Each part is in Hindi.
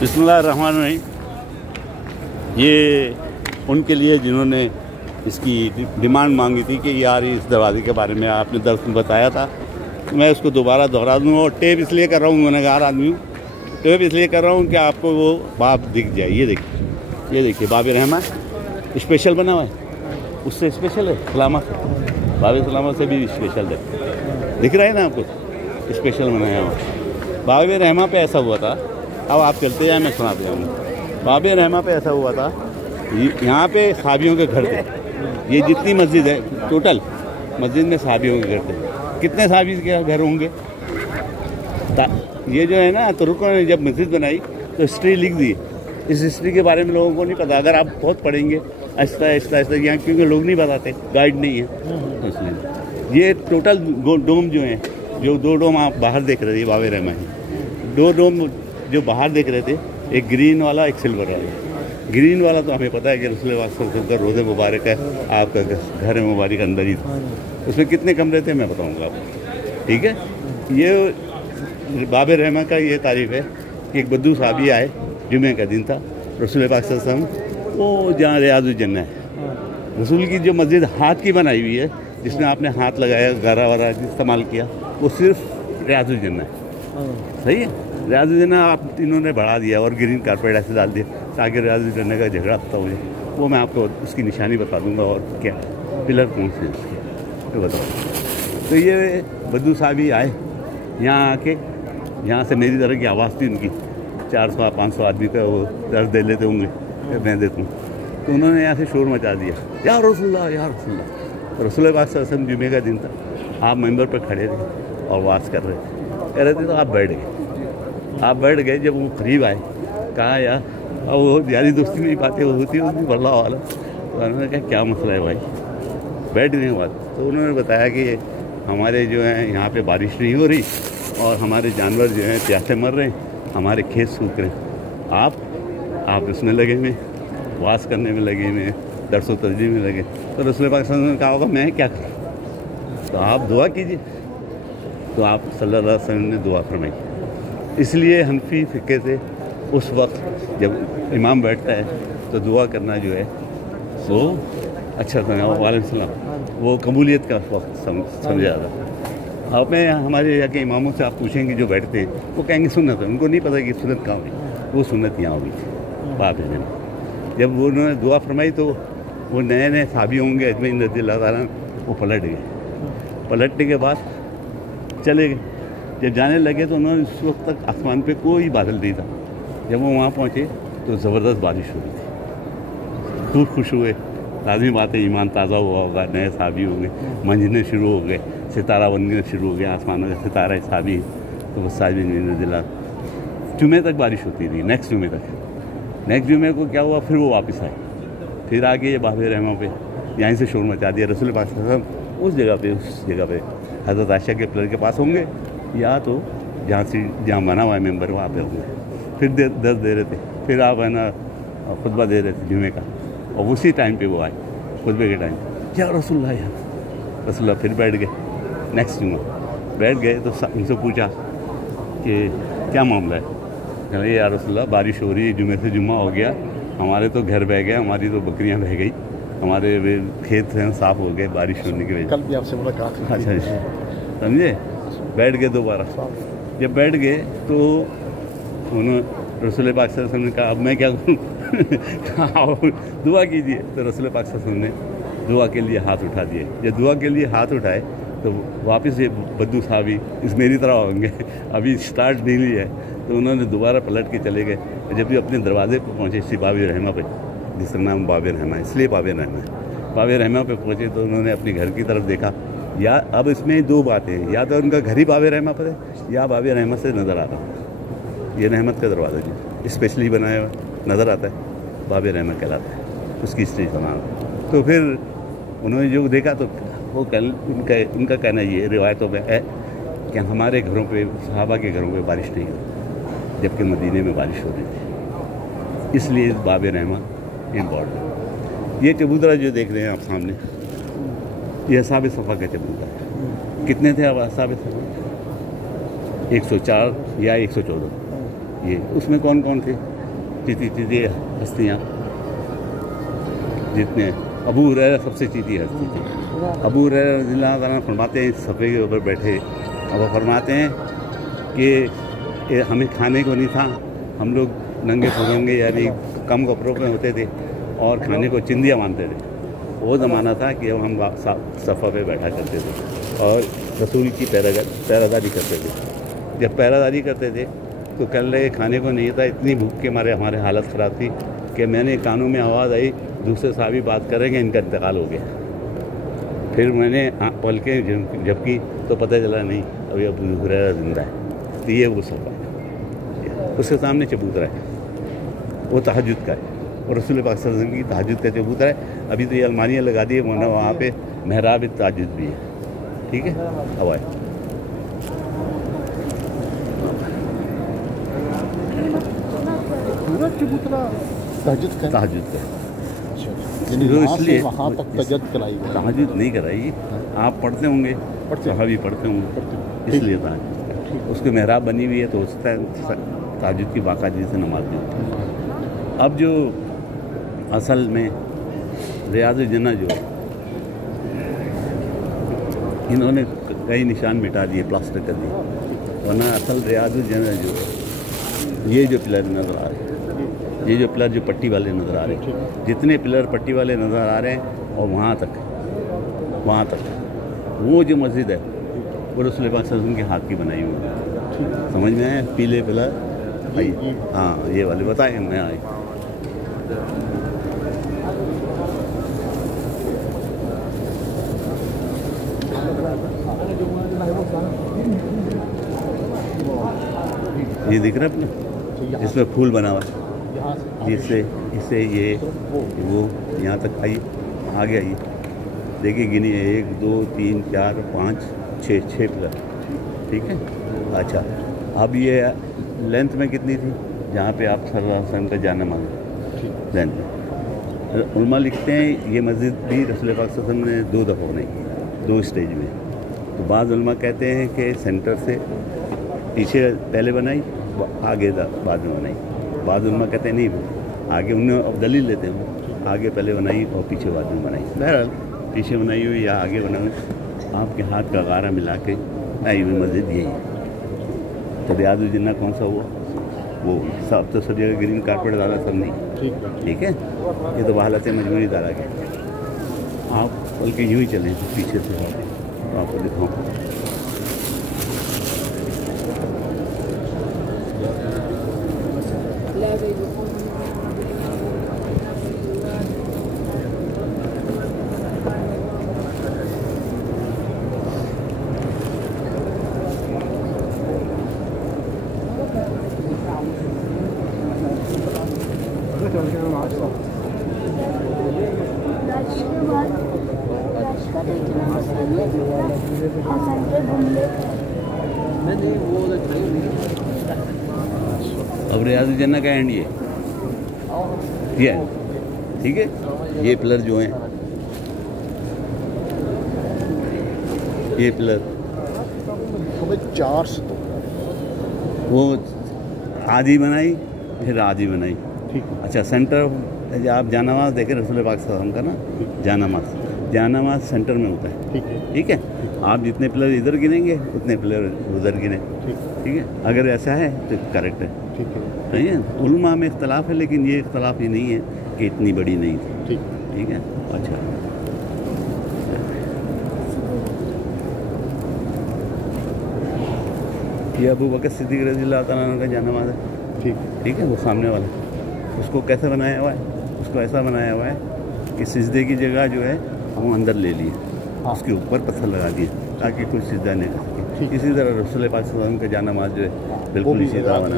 बिस्मिल्लाहिर्रहमानिर्रहीम। ये उनके लिए जिन्होंने इसकी डिमांड मांगी थी कि यार इस दरवाजे के बारे में आपने दर्स में बताया था, मैं उसको दोबारा दोहरा दूँ। और टेप इसलिए कर रहा हूँ, गुनहगार आदमी हूँ, टेप इसलिए कर रहा हूँ कि आपको वो बाप दिख जाए। ये देखिए बाब रहमा स्पेशल बना हुआ है, उससे स्पेशल है सलामा से, बाब सलामा से भी स्पेशल है। दिख रहा है ना आपको, स्पेशल बनाया हुआ। बाब रहमा पे ऐसा हुआ था, अब आप चलते जाए मैं सुनाते जाऊँगा। बाब रहमा पे ऐसा हुआ था, यहाँ पे सहाबियों के घर थे। ये जितनी मस्जिद है टोटल मस्जिद में सहाबियों के घर थे। कितने सहाबी के घर होंगे? ये जो है ना, तुर्कों ने जब मस्जिद बनाई तो हिस्ट्री लिख दी। इस हिस्ट्री के बारे में लोगों को नहीं पता। अगर आप बहुत पढ़ेंगे ऐसा यहाँ, क्योंकि लोग नहीं बताते, गाइड नहीं है, तो इसलिए ये टोटल डोम जो हैं, जो दो डोम आप बाहर देख रहे थे बाब रहमा है, दो डोम जो बाहर देख रहे थे, एक ग्रीन वाला एक सिल्वर वाला। ग्रीन वाला तो हमें पता है कि रसूलुल्लाह का रोज़े मुबारक है, आपका घर मुबारक अंदर ही था। उसमें कितने कमरे थे मैं बताऊंगा आपको, ठीक है। ये बाब रहमा का ये तारीफ़ है कि एक बद्दू साहबी आए, जुमे का दिन था, रसूल पाक सल्लल्लाहु अलैहि वसल्लम वो जहाँ रियाजुल जन्नह है, रसूल की जो मस्जिद हाथ की बनाई हुई है, जिसमें आपने हाथ लगाया, गारा वारा इस्तेमाल किया, वो सिर्फ रियाजुल जन्नह है। सही है, रियाजुल जन्नह आप इन्होंने बढ़ा दिया और ग्रीन कारपेट ऐसे डाल दिया ताकि रियाजुल जन्नह का झगड़ा पता हो जाए। वो मैं आपको उसकी निशानी बता दूंगा और क्या पिलर कौन से उसके तो बताओ। तो ये बद्दू साहबी आए यहाँ आके, यहाँ से मेरी तरह की आवाज़ थी उनकी, 400-500 आदमी का वो दर्द दे लेते होंगे, मैं देता हूँ। तो उन्होंने यहाँ से शोर मचा दिया, या रसूलुल्लाह या रसूलुल्लाह। रसूल पाक सल्लल्लाहु अलैहि वसल्लम जुमे का दिन था, आप मेंबर पर खड़े थे और वाज़ कर रहे थे, तो आप बैठ गए। जब वो करीब आए, कहा यार, अब वो यारी दोस्ती में बातें होती बल्ला वाला, तो उन्होंने कहा क्या मसला है भाई, बैठने के बाद तो उन्होंने बताया कि हमारे जो है यहाँ पे बारिश नहीं हो रही और हमारे जानवर जो हैं प्यासे मर रहे हैं, हमारे खेत सूख रहे हैं। आप इसमें लगे हुए, वास करने में लगे हुए, दर्स व तजदीद में लगे। तो रसूल पाक सल्लल्लाहु अलैहि वसल्लम ने कहा होगा मैं क्या करूँ, तो आप दुआ कीजिए। तो आप सल्लल्लाहु अलैहि वसल्लम ने दुआ फरमाई। इसलिए हनफी फ़िक़े से उस वक्त जब इमाम बैठता है तो दुआ करना जो है वो अच्छा वालेकुम सलाम, वो कबूलियत का वक्त समझा जाता है। आप में हमारे यहाँ के इमामों से आप पूछेंगे जो बैठते हैं, वो कहेंगे सुन्नत है, उनको नहीं पता कि सुन्नत कहाँ हुई। वो सुन्नत यहाँ हुई थी बाब रहमा। जब वो उन्होंने दुआ फरमाई तो वो नए साहबी होंगे अजमैन रज़ियल्लाहु ताला, वो पलट गए। पलटने के बाद चले गए। जब जाने लगे तो उन्होंने उस वक्त तक आसमान पे कोई बादल नहीं था। जब वो वहाँ पहुँचे तो ज़बरदस्त बारिश हो रही थी, खूब खुश हुए। लाज़मी बात है, ईमान ताज़ा हुआ होगा, नए साहबी होंगे, मंझने शुरू हो गए, सितारा बनने शुरू हो गया, आसमान में सितारा साहबी। तो वो साहबी रज़ियल्लाहु, जुमे तक बारिश होती थी, नेक्स्ट जुमे को क्या हुआ, फिर वो वापस आए, फिर आगे ये बाब रहमा पे यहीं से शोर मचा दिया। रसूल पाक सल्लल्लाहु अलैहि वसल्लम उस जगह पे हज़रत आयशा के पिलर के पास होंगे, या तो जहाँ बना हुआ है मेंबर वहाँ पे होंगे। फिर दर्द दे रहे थे, फिर आप है ना खुतबा दे रहे थे जुमे का, और उसी टाइम पे वो आए खुतबे के टाइम, या रसूलुल्लाह या रसूलुल्लाह। फिर बैठ गए, नेक्स्ट जुमा बैठ गए तो उनसे पूछा कि क्या मामला है। कहते या रसूलुल्लाह बारिश हो रही है, जुमे से जुमा हो गया, हमारे तो घर बह गए, हमारी तो बकरियाँ बह गई, हमारे खेत हैं साफ़ हो गए बारिश होने की वजह। कल भी आपसे मुलाकात हुई। अच्छा, समझे। बैठ गए दोबारा। जब बैठ गए तो उन्होंने रसूल पाक सल्लल्लाहु अलैहि वसल्लम ने कहा अब मैं क्या करूँ, दुआ कीजिए। तो रसूल पाक सल्लल्लाहु अलैहि वसल्लम ने दुआ के लिए हाथ उठा दिए। जब दुआ के लिए हाथ उठाए तो वापस ये बद्दू साहबी इस मेरी तरह होंगे, अभी स्टार्ट नहीं लिया है, तो उन्होंने दोबारा पलट के चले गए। जब भी अपने दरवाजे पर पहुँचे इसी बाब रहमा पे, जिसका नाम बाब रहमा है इसलिए बाब रहमा है, बाब रहमा पे पहुँचे तो उन्होंने अपने घर की तरफ देखा। या अब इसमें दो बातें हैं, या तो उनका घर ही बाब रहमा पर है या बाब रहमा से नज़र आता है। ये रहमत का दरवाज़ा जी स्पेशली बनाया हुआ नज़र आता है, बाब रहमा कहलाता है, उसकी स्टेज बना। तो फिर उन्होंने जो देखा तो वो उनका कहना ये रिवायतों में है कि हमारे घरों पे, सहाबा के घरों पे बारिश नहीं हुई, जबकि मदीने में बारिश हो रही थी। इसलिए बाब रहमा इम्पॉर्टेंट। ये चबूतरा जो देख रहे हैं आप सामने, ये असाब सफ़ा का चबूतरा है। कितने थे अब असाब सफ़ा? 104 या 114। ये उसमें कौन कौन थे? चीती हस्तियाँ जितने, अबू हुरैरा सबसे चीती हस्ती थी। अबू हुरैरा रज़ियल्लाहु अन्हु फरमाते हैं, सफ़े के ऊपर बैठे, अब वो फरमाते हैं कि हमें खाने को नहीं था, हम लोग नंगे पुरंगे यानी कम कपड़ों में होते थे और खाने को चिंदिया मानते थे। वो ज़माना था कि हम सफ़ा पे बैठा करते थे और रसूल की पैरादारी करते थे। जब पैरादारी करते थे तो कल रहे खाने को नहीं था, इतनी भूख के मारे हमारे हालत ख़राब थी कि मैंने कानों में आवाज़ आई, दूसरे साहबी बात करेंगे, इनका इंतकाल हो गया। फिर मैंने पल के जबकि तो पता चला नहीं, अभी अबू हुरैरा ज़िंदा है। तो ये वो सफ़ा है, उसके सामने चबूतरा है, वो तहज्जुद का है और रसूल पाक सल्लल्लाहु अलैहि वसल्लम की तहज्जुद का चबूतरा है। अभी तो ये अलमारियाँ लगा दी है, वहाँ पे मेहराब तहज्जुद भी है। ठीक है, हवा है। पूरा चबूतरा तहज्जुद का इसलिए वहाँ तक तहज्जुद कराई गई। तहज्जुद नहीं कराई, आप पढ़ते होंगे, सहाबी पढ़ते होंगे, इसलिए तहज्जुद उसकी मेहराब बनी हुई है, तो उस तहज्जुद की बाकायदगी से नमाज नहीं होती। अब जो असल में रियाज़ुल जन्नह जो इन्होंने कई निशान मिटा दिए, प्लास्टर कर दिए, वरना असल रियाज़ुल जन्नह जो ये जो पिलर नज़र आ रहे हैं, ये जो पिलर जो पट्टी वाले नज़र आ रहे हैं, जितने पिलर पट्टी वाले नज़र आ रहे हैं और वहाँ तक वो जो मस्जिद है वो रसूल पाक सल्लल्लाहु अलैहि वसल्लम के हाथ की बनाई हुई है। समझ में आए? पीले पिलर, हाँ ये वाले बताए मैं आए। ये दिख रहा है अपना, इसमें फूल बना हुआ है, इससे ये वो यहाँ तक आइए, आगे आइए, देखिए गिनिए 1 2 3 4 5 6 पिलर। ठीक है, अच्छा अब ये लेंथ में कितनी थी जहाँ पे आप सल्लल्लाहु अलैहि वसल्लम का जाना मांगे लेंथ में? उलमा लिखते हैं ये मस्जिद भी रसूल पाक सल्लल्लाहु अलैहि वसल्लम ने 2 दफ़ा बनाई, 2 स्टेज में। तो बाद उलमा कहते हैं कि सेंटर से पीछे पहले बनाई, आगे बाद में बनाई। बाद उलमा कहते हैं नहीं, आगे उन्हें अब दलील लेते हैं, आगे पहले बनाई और पीछे बाद में बनाई। बहरहाल पीछे बनाई हुई या आगे बनाई हुई, आपके हाथ का गारा मिला के आई हुई मस्जिद यही है। तो रियाज़ुल जन्नह कौन सा हुआ? वो सब तो सब जगह ग्रीन कारपेट डाला, सब नहीं। ठीक है, ये तो हालत मजबूरी डाला गया। आप बल्कि यूँ ही चलें पीछे से, आपको दिखाऊँ। अब रियाज़ुल जन्नह का एंड ये है। ठीक है, ये पिलर जो हैं, ये पिलर 4 से वो आधी बनाई, फिर आधी बनाई। ठीक। अच्छा, सेंटर आप जानामाज़ देखें रसूल पाक सल्लल्लाहु अलैहि वसल्लम का ना, जानामाज़ सेंटर में होता है। ठीक है, आप जितने पिलर इधर गिनेंगे उतने पिलर उधर गिने। ठीक है, अगर ऐसा है तो करेक्ट है। ठीक है, उलमा में इख्तलाफ है, लेकिन ये इख्तलाफ ये नहीं है कि इतनी बड़ी नहीं थी। ठीक है, अच्छा ये अबू बकर सिद्दीक़ रज़ियल्लाहु ताला अन्हु का जानामाज़ है। ठीक है, वो सामने वाला, उसको कैसे बनाया हुआ है? उसको ऐसा बनाया हुआ है कि सिजदे की जगह जो है वो अंदर ले लिए, उसके ऊपर पत्थर लगा दिए ताकि कोई सिजदा नहीं कर सके। इसी तरह रसूल पाक सल्लल्लाहु अलैहि वसल्लम का जानामाज़ जो है बिल्कुल इसी तरह बना।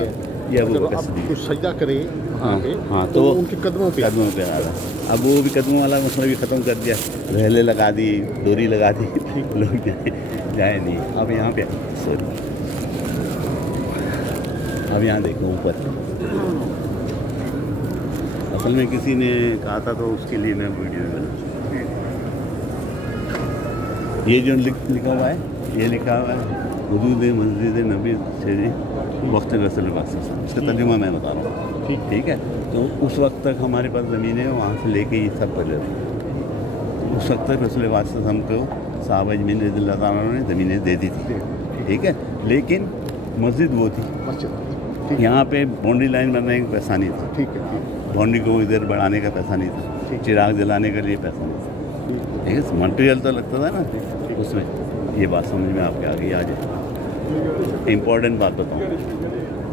ये अबू बकर सिद्दीक़ सजदा करे, हाँ तो उनके कदमों पे आ रहा। अब वो भी कदमों वाला मसला भी ख़त्म कर दिया, रहले लगा दी, डोरी लगा दी, लोग जाए नहीं। अब यहाँ पे सॉरी, अब यहाँ देखो ऊपर, असल में किसी ने कहा था तो उसके लिए मैं वीडियो बना। ये जो लिखा हुआ है, ये लिखा हुआ है हुदूद मस्जिद नबी से वक्त रसूल उसका तर्जुमा मैं बता रहा हूँ, ठीक है। तो उस वक्त तक हमारे पास ज़मीनें वहाँ से लेके ये सब कर लेते, उस वक्त तक रसूल हमको साहब अजमीन रज़ियल्लाहु ताला ने ज़मीनें दे दी थी, ठीक है। लेकिन मस्जिद वो थी, यहाँ पे बाउंड्री लाइन बनाने का पैसा नहीं था, ठीक है। बाउंड्री को इधर बढ़ाने का पैसा नहीं था, चिराग जलाने के लिए पैसा नहीं था, ठीक है। मटेरियल तो लगता था ना उसमें। ये बात समझ में आपके आगे आ जाए। इम्पोर्टेंट बात बताऊँ,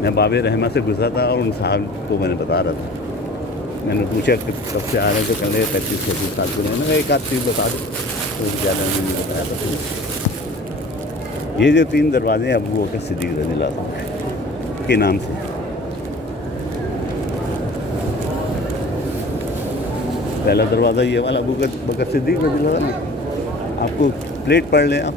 मैं बाबे रहमा से गुजरा था और उन साहब को मैंने बता रहा था, मैंने पूछा कि कब से आ रहे हैं, तो कल 35-36 साल के उन्होंने एक आध चीज़ बता दी, तो ज़्यादा नहीं बताया था। ये जो 3 दरवाजे अबू बकर सिद्दीक़ रज़ियल्लाहु अन्हु के नाम से, पहला दरवाज़ा ये वाला अबू बकर सिद्दीक़ रज़ियल्लाहु अन्हु, आपको प्लेट पढ़ लें आप,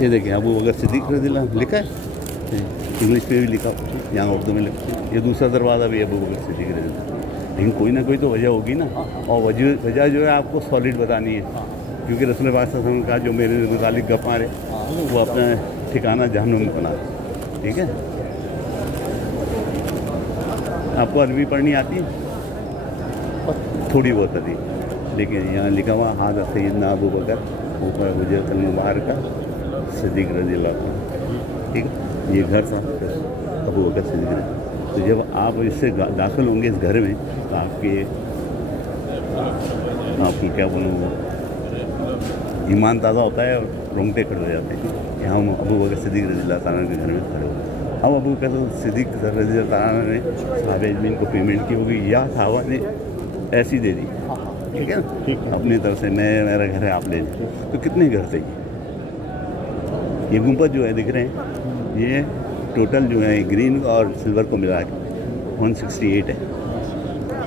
ये देखिए अबू बकर सिद्दीक़ रज़ियल्लाहु अन्हु लिखा है, इंग्लिश पे भी लिखा, यहाँ उर्दू में लिखा। ये दूसरा दरवाज़ा भी अबू बकर सिद्दीक़ रज़ियल्लाहु अन्हु, लेकिन कोई ना कोई तो वजह होगी ना, और वजह जो है आपको सॉलिड बतानी है, क्योंकि रसूल पाक सल्लल्लाहु अलैहि वसल्लम का जो मेरे मुतालिक गप मारे वो अपना ठिकाना जहन्नुम में बना, ठीक है। आपको अरबी पढ़नी आती है? थोड़ी बहुत आती, लेकिन यहाँ लिखा हुआ हाज़ा सय्यदना अबू बकर ऊपर हुज्जतुल मुबारका सिद्दीक़ रज़ियल्लाहु अन्हु, ठीक है। ये घर था अबू बकर सिद्दीक़ रज़ियल्लाहु। तो जब आप इससे दाखिल होंगे इस घर में, तो आपकी क्या बोलूँ, ईमान ताज़ा होता है और रोंगटे खड़े हो जाते हैं। यहाँ हम अबू बकर सिद्दीक़ रज़ियल्लाहु ताला के घर में खड़े हो, अब अबू बकर सिद्दीक़ रज़ियल्लाहु ताला ने साहब अजमीन को पेमेंट की होगी या साहबा ने ऐसी दे दी, ठीक है ना, अपनी तरफ से मैं मेरा घर है आप ले लें। तो कितने घर चाहिए? ये गुंबद जो है दिख रहे हैं, ये टोटल जो है ग्रीन और सिल्वर को मिला के 168 है,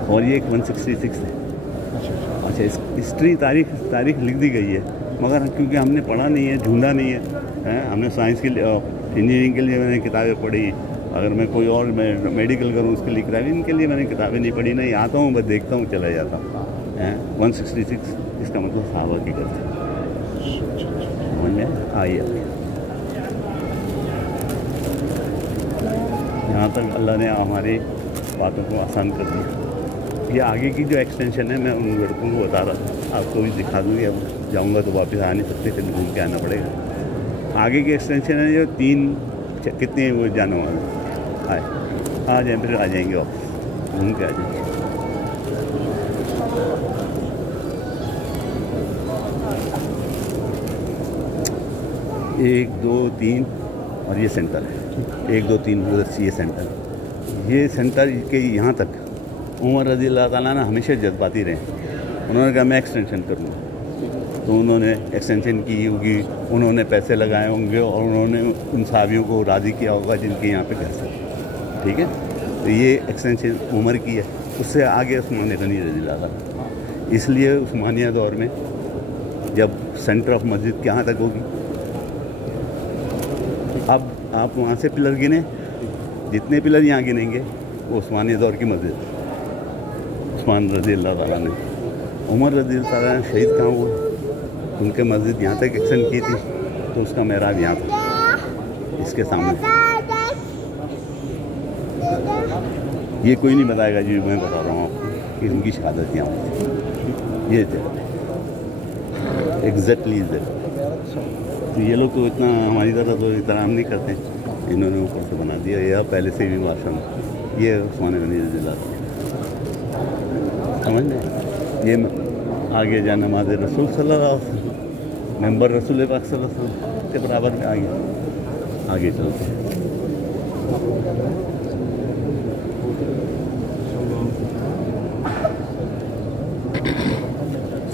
और ये 166 है। अच्छा, इस हिस्ट्री तारीख लिख दी गई है, मगर क्योंकि हमने पढ़ा नहीं है, ढूंढा नहीं है, हमने साइंस के लिए इंजीनियरिंग के लिए मैंने किताबें पढ़ी, अगर मैं कोई और मैं मेडिकल करूँ उसके लिए किताबें, इनके लिए मैंने किताबें नहीं पढ़ी, नहीं आता हूँ बस देखता हूँ चला जाता हूँ। 166 इसका मतलब साहबा की घर समझ में आइए। यहाँ तक अल्लाह ने हमारी बातों को आसान कर दिया। ये आगे की जो एक्सटेंशन है, मैं उन लड़कों को बता रहा था, आपको भी दिखा दूँगी। अब जाऊँगा तो वापस आ नहीं सकते, फिर घूम के आना पड़ेगा। आगे की एक्सटेंशन है जो 3 कितने वो जाने वाले आ जाए, फिर आ जाएंगे वापस, घूम के आ जाएंगे। एक दो तीन और ये सेंटर है, 1 2 3 ये सेंटर, ये सेंटर के यहाँ तक उमर रज़ियल्लाहु ताला ने हमेशा जज्बाती रहे। उन्होंने कहा मैं एक्सटेंशन करूँगा, तो उन्होंने एक्सटेंशन की होगी, उन्होंने पैसे लगाए होंगे और उन्होंने उन साहबियों को राज़ी किया होगा जिनके यहाँ पे घर से, ठीक है। तो ये एक्सटेंशन उमर की है, उससे आगे उस्मान गनी रज़ियल्लाहु ताला। इसलिए उस्मानिया दौर में जब सेंटर ऑफ मस्जिद कहाँ तक होगी, अब आप वहाँ से पिलर गिने, जितने पिलर यहाँ गिनेंगे वो उस्मानी दौर की मस्जिद, उस्मान रज़ियल्लाहु ताला ने। उमर रज़ियल्लाहु ताला ने शहीद कहाँ हुआ, उनके मस्जिद यहाँ तक एक्सटेंड की थी, तो उसका मेहराब यहाँ था, इसके सामने। ये कोई नहीं बताएगा जी, मैं बता रहा हूँ आपको कि उनकी शहादत यहाँ हुई, ये एग्जैक्टली तो ये लोग तो इतना हमारी तरह तो एहतराम नहीं करते, इन्होंने ऊपर से बना दिया, यह पहले से भी भाषण, ये उस्मान गनी रज़ियल्लाहु समझ में। ये आगे जा नमाज रसूल सल्लल्लाहु अलैहि वसल्लम, मेंबर रसूल पाक सल्लल्लाहु अलैहि वसल्लम के बराबर में आगे चलते हैं।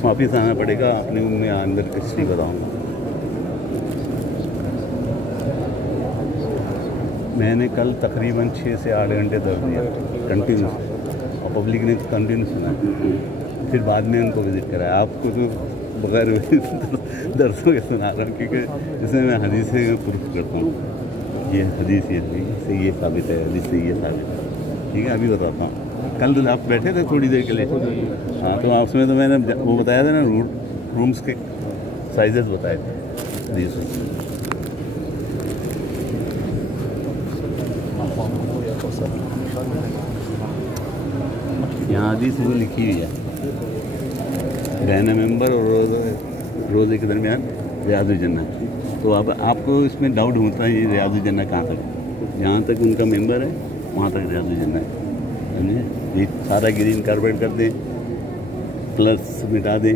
वापिस आना पड़ेगा, अपने में अंदर हिस्ट्री बताऊँगा। मैंने कल तकरीबन 6 से 8 घंटे दर्द दिया कंटिन्यूस, और पब्लिक ने कंटिन्यू सुना, फिर बाद में उनको विज़िट कराया। आपको तो बगैर दर्दों के सुना रहा हूँ, क्योंकि इसमें मैं हदीस से प्रूफ करता हूँ, ये हदीस ये साबित है, हदीस से ये साबित है, ठीक है। अभी बताता हूँ, कल आप बैठे थे थोड़ी देर के लिए, हाँ, तो उसमें तो मैंने वो बताया था ना, रूम्स के साइजेस बताए थे। हदीस। यहाँ हदीस वो लिखी हुई है, रहना मेंबर और रोज़े के दरमियान रियाजुल जन्नत। तो अब आपको इसमें डाउट होता है ये रियाजुल जन्नत कहाँ तक, जहाँ तक उनका मेंबर है वहाँ तक रियाजुल जन्नत है। समझे, ये सारा ग्रीन कारपेट कर दें, प्लस मिटा दें,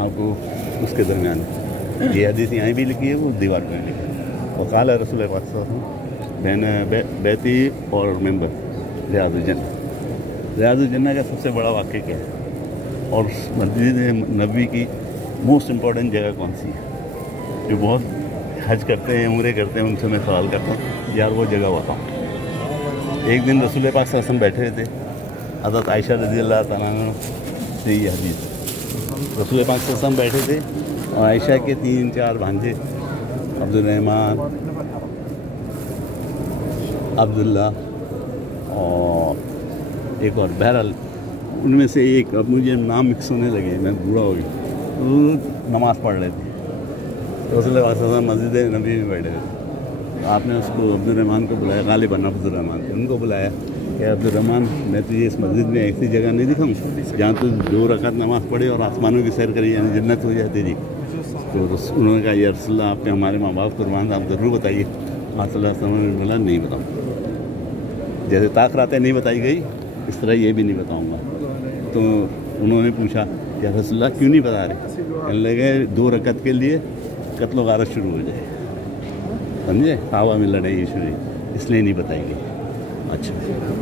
आपको उसके दरमियान ये हदीस यहाँ भी लिखी है, वो दीवार पर लिखी है। और काला रसूल बैन बैती और मेंबर रियाजुल जन्नत। रियाजुल जन्नत का सबसे बड़ा वाक़या क्या है और मस्जिद नबवी की मोस्ट इम्पॉर्टेंट जगह कौन सी है? जो बहुत हज करते हैं, उम्रे करते हैं, उनसे मैं सवाल करता हूँ यार वो जगह बताओ। एक दिन रसूल पाक सल्लल्लाहु अलैहि वसल्लम बैठे थे, हज़रत आयशा रज़ियल्लाहु तआला अन्हा से ये हदीस, रसूल पाक सल्लल्लाहु अलैहि वसल्लम बैठे थे और आयशा के 3-4 भांजे अब्दुर्रहमान, अब्दुल्ला और एक और, बहरहाल उनमें से एक, अब मुझे नाम मिक्स होने लगे, मैं बूढ़ा हो गया, तो नमाज़ पढ़ रहे थे। रसूल वसल्लम मस्जिद नबी में बैठे थे, आपने उसको अब्दुर्रहमान को बुलाया, गालिबन अब्दुर्रहमान को, उनको बुलाया कि अब्दुर्रहमान मैं तुझे इस मस्जिद में ऐसी जगह नहीं दिखाऊँ जहाँ तो 2 रकात नमाज़ पढ़े और आसमानों की सैर करी, यानी जन्नत हो जाती थी। तो उन्होंने कहा या रसूल अल्लाह, आपके हमारे माँ बाप कुर्बान, आप ज़रूर बताइए। आप सल्लल्लाहु अलैहि वसल्लम ने बोला नहीं बताऊँ, जैसे ताक़रातें नहीं बताई गई इस तरह ये भी नहीं बताऊँगा। तो उन्होंने पूछा या रसूल अल्लाह क्यों नहीं बता रहे? कहने लगे 2 रकत के लिए कत्ल व गारत शुरू हो जाए, समझे, हवा में लड़ाई शुरू, इसलिए नहीं बताएंगे। अच्छा,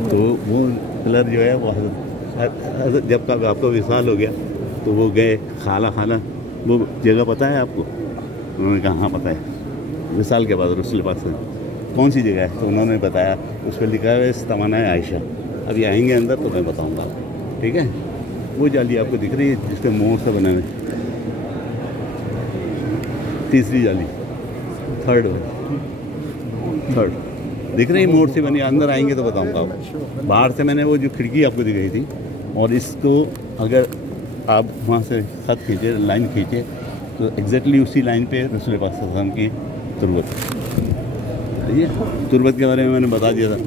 तो वो पिलर जो है वो हज़रत जब का आपको विसाल हो गया तो वो गए, खाला वो जगह पता है आपको? उन्होंने कहा हाँ पता है। विसाल के बाद रसूल पाक से कौन सी जगह है? तो उन्होंने बताया, उस पर लिखा है तमन्ना आयशा। अभी आएंगे अंदर तो मैं बताऊँगा, ठीक है। वो जाली आपको दिख रही है जिसके मोर से बने हुए, तीसरी जाली, थर्ड दिख रही मोड़ से बनी, अंदर आएंगे तो बताऊंगा। बाहर से मैंने वो जो खिड़की आपको दिख रही थी, और इसको अगर आप वहाँ से खत खींचे, लाइन खींचे, तो एग्जैक्टली उसी लाइन पे रसूल पाक सल्लल्लाहु अलैहि वसल्लम की तुरबत। ये तुरबत के बारे में मैंने बता दिया था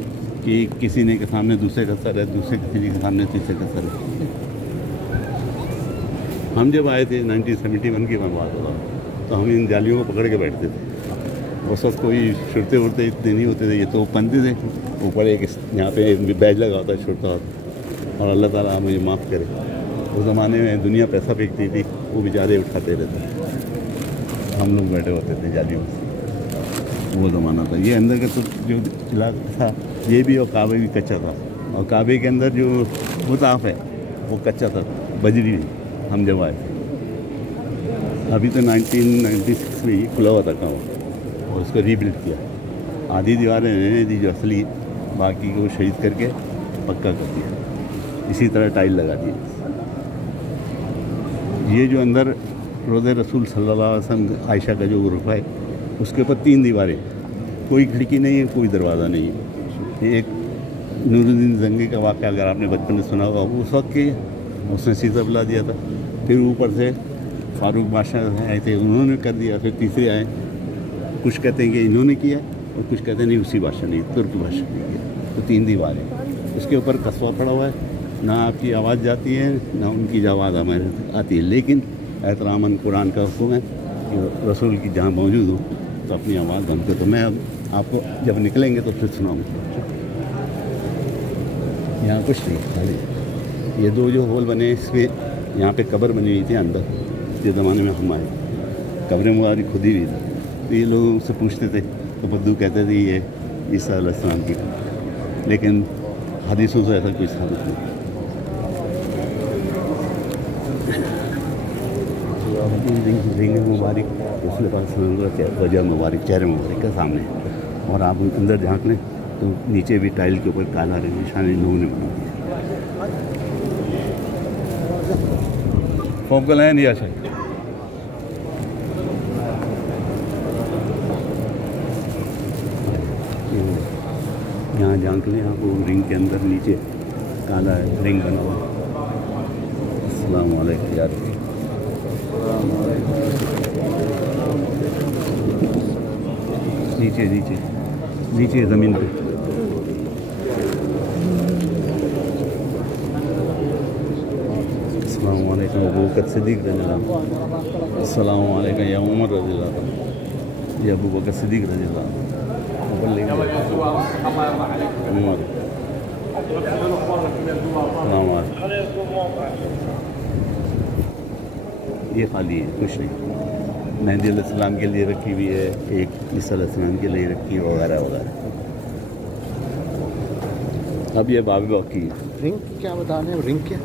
कि किसी ने के सामने दूसरे का सर है, दूसरे किसी के सामने तीसरे का सर है। हम जब आए थे 1971 की मैं बात हो रहा हूँ, तो हम इन जालियों को पकड़ के बैठते थे। उस वक्त कोई शुरते उड़ते इतने नहीं होते थे, ये तो पंथी थे, ऊपर एक यहाँ पे बैज लगा होता है, छुड़ता होता। और अल्लाह ताला मुझे माफ़ करे, उस ज़माने में दुनिया पैसा फेंकती थी, वो बेचारे उठाते रहते, हम लोग बैठे होते थे जालियों में। वो ज़माना था। ये अंदर का तो जो इलाका था ये भी, और काबे भी कच्चा था, और काबे के अंदर जो मुताफ है वो कच्चा था, बजरी हम जब आए थे। अभी तो 1996 में ही खुला हुआ था काम, और उसको रीबिल्ड किया। आधी दीवारें रहने दी जो असली, बाकी को शहीद करके पक्का कर दिया, इसी तरह टाइल लगा दी। ये जो अंदर रोज़े रसूल सल्लल्लाहु अलैहि वसल्लम आयशा का जो गुरफा है, उसके ऊपर 3 दीवारें, कोई खिड़की नहीं है, कोई दरवाज़ा नहीं है। एक नूरुद्दीन जंगी का वाक़या अगर आपने बचपन में सुना होगा, उस वक्त के उसने सीधा बुला दिया था। फिर ऊपर से फारूक बादशाह आए थे, उन्होंने कर दिया। फिर तीसरे आए, कुछ कहते हैं कि इन्होंने किया और कुछ कहते हैं नहीं उसी बादशाह ने, तुर्क बादशाह ने किया। तो 3 दीवारें, उसके ऊपर कस्बा पड़ा हुआ है, ना आपकी आवाज़ जाती है ना उनकी आवाज़ हमारे आती है। लेकिन एहतरामन कुरान का हुक्म है कि रसूल की जहाँ मौजूद हो तो अपनी आवाज़ बंद कर। तो मैं अब आपको जब निकलेंगे तो फिर सुनाऊँगा। यहाँ कुछ नहीं, खाली ये 2 जो होल बने, इसमें यहाँ पे कब्र बनी हुई थी अंदर, जिस ज़माने में हम आए, कब्रें मुबारक खुदी हुई थी। तो ये लोग उससे पूछते थे तो बद्दू कहते थे ये ईसा अलैहिस्सलाम की, लेकिन हदीसों से ऐसा कोई साबित नहीं। रिंग मुबारक उसके पास वजह मुबारक, चेहरे मुबारक का सामने है, और आप अंदर झाँक लें तो नीचे भी टाइल के ऊपर काला रंग निशान इन लोगों ने बना दिया। फॉर्म का लाया नहीं अच्छा, यहाँ झांक लें, आपको रिंग के अंदर नीचे काला है, रिंग बना हुआ। अस्सलाम वालेकुम यार। नीचे नीचे नीचे ज़मीन पे। अस्सलाम वालेकुम अबू बकर सिद्दीक रज़ियल्लाहु अन्हु। अस्सलाम वालेकुम या उमर रज़ियल्लाहु अन्हु, या अबू बकर सिद्दीक रज़ियल्लाहु अन्हु। उमर ये खाली है, कुछ नहीं। मेहदी अलैहिस्सलाम के लिए रखी हुई है, एक ईसा अलैहिस्सलाम के लिए रखी है, वगैरह वगैरह। अब ये बाबा की रिंग क्या बता रहे हैं, रिंग क्या?